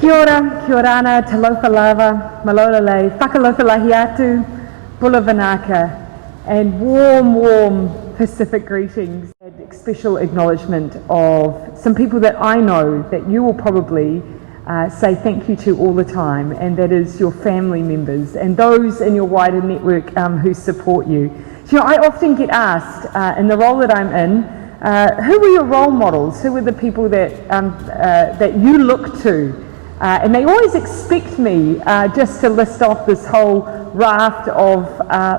Kia ora, kia orana, talofa lava, malolele, whakalofa lahi atu, bula vanaka, and warm Pacific greetings. Special acknowledgement of some people that I know that you will probably say thank you to all the time, and that is your family members and those in your wider network who support you. So, I often get asked in the role that I'm in, who were your role models? Who were the people that that you look to? And they always expect me just to list off this whole raft of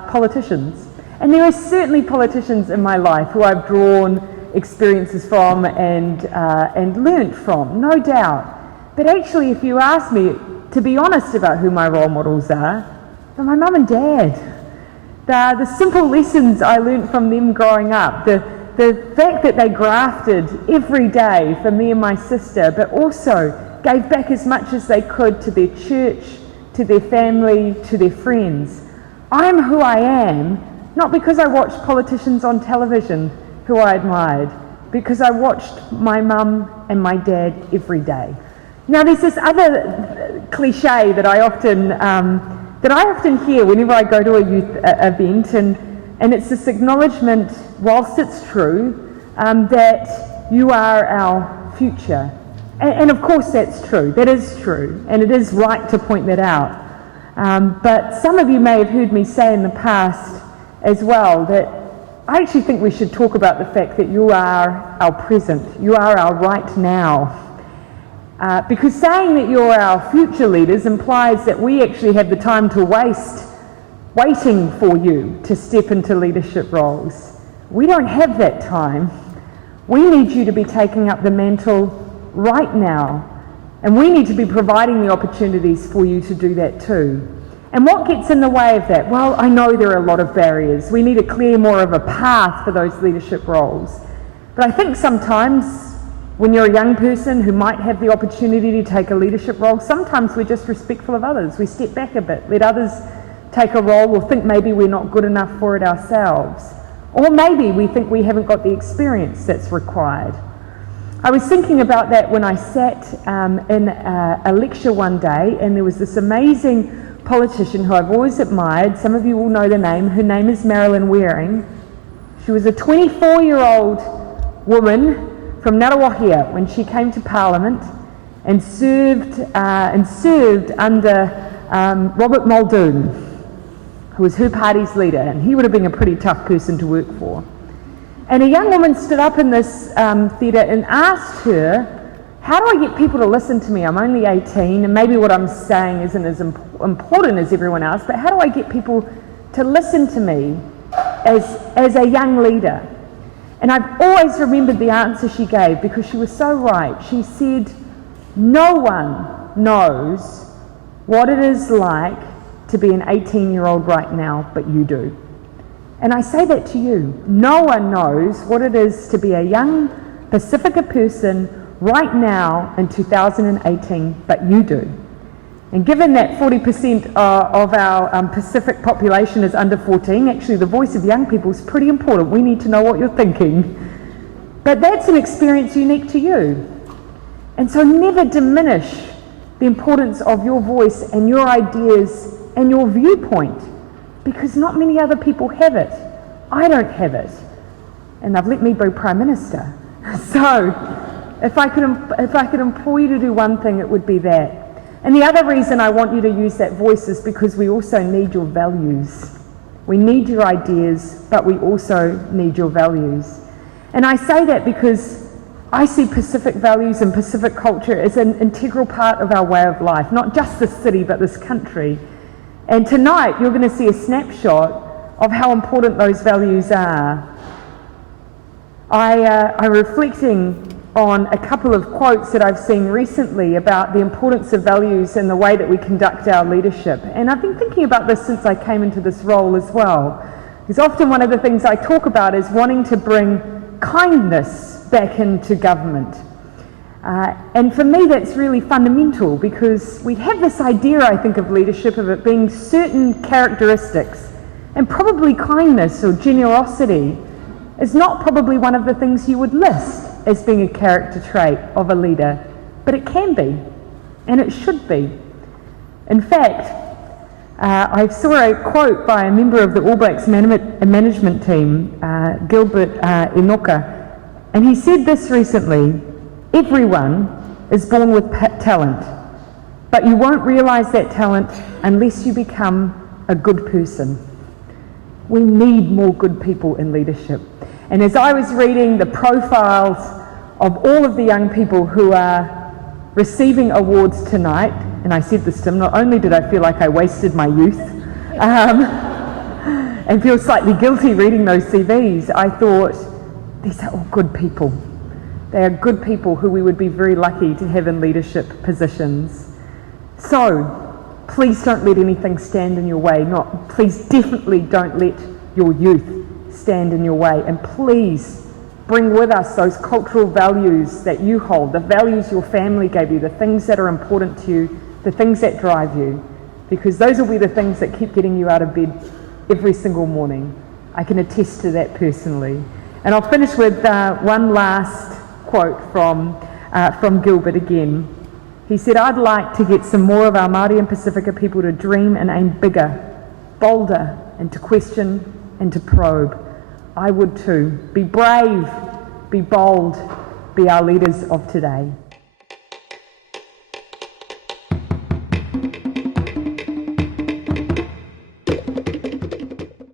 politicians. And there are certainly politicians in my life who I've drawn experiences from and learnt from, no doubt. But actually, if you ask me to be honest about who my role models are, they're my mum and dad. The simple lessons I learnt from them growing up, the fact that they grafted every day for me and my sister, but also gave back as much as they could to their church, to their family, to their friends. I'm who I am, not because I watched politicians on television who I admired, because I watched my mum and my dad every day. Now there's this other cliche that I often hear whenever I go to a youth event, and it's this acknowledgement, whilst it's true, that you are our future. And of course that's true, that is true, and it is right to point that out. But some of you may have heard me say in the past as well that I actually think we should talk about the fact that you are our present, you are our right now. Because saying that you're our future leaders implies that we actually have the time to waste waiting for you to step into leadership roles. We don't have that time. We need you to be taking up the mantle right now, and we need to be providing the opportunities for you to do that too. And what gets in the way of that? Well, I know there are a lot of barriers. We need to clear more of a path for those leadership roles. But I think sometimes when you're a young person who might have the opportunity to take a leadership role, sometimes we're just respectful of others. We step back a bit, let others take a role, or think maybe we're not good enough for it ourselves. Or maybe we think we haven't got the experience that's required. I was thinking about that when I sat in a lecture one day, and there was this amazing politician who I've always admired. Some of you will know the name. Her name is Marilyn Waring. She was a 24-year-old woman from Ngaruawahia when she came to Parliament and served under Robert Muldoon, who was her party's leader, and he would have been a pretty tough person to work for. And a young woman stood up in this theatre and asked her, how do I get people to listen to me? I'm only 18, and maybe what I'm saying isn't as important as everyone else, but how do I get people to listen to me as a young leader? And I've always remembered the answer she gave, because she was so right. She said, no one knows what it is like to be an 18-year-old right now, but you do. And I say that to you. No one knows what it is to be a young Pacifica person right now in 2018, but you do. And given that 40% of our Pacific population is under 14, actually the voice of young people is pretty important. We need to know what you're thinking. But that's an experience unique to you. And so never diminish the importance of your voice and your ideas and your viewpoint, because not many other people have it. I don't have it. And they've let me be Prime Minister. So if I could employ you to do one thing, it would be that. And the other reason I want you to use that voice is because we also need your values. We need your ideas, but we also need your values. And I say that because I see Pacific values and Pacific culture as an integral part of our way of life, not just this city, but this country. And tonight, you're going to see a snapshot of how important those values are. I'm reflecting on a couple of quotes that I've seen recently about the importance of values and the way that we conduct our leadership. And I've been thinking about this since I came into this role as well. Because often one of the things I talk about is wanting to bring kindness back into government. And for me that's really fundamental, because we have this idea, I think, of leadership, of it being certain characteristics, and probably kindness or generosity is not probably one of the things you would list as being a character trait of a leader, but it can be, and it should be. In fact, I saw a quote by a member of the All Blacks management team, Gilbert Enoka, and he said this recently: everyone is born with talent, but you won't realise that talent unless you become a good person. We need more good people in leadership. And as I was reading the profiles of all of the young people who are receiving awards tonight, and I said this to them, not only did I feel like I wasted my youth and feel slightly guilty reading those CVs, I thought, these are all good people. They are good people who we would be very lucky to have in leadership positions. So, please don't let anything stand in your way. Please definitely don't let your youth stand in your way. And please bring with us those cultural values that you hold, the values your family gave you, the things that are important to you, the things that drive you, because those will be the things that keep getting you out of bed every single morning. I can attest to that personally. And I'll finish with one last quote from Gilbert again. He said, "I'd like to get some more of our Māori and Pacifica people to dream and aim bigger, bolder, and to question and to probe. I would too. Be brave, be bold, be our leaders of today."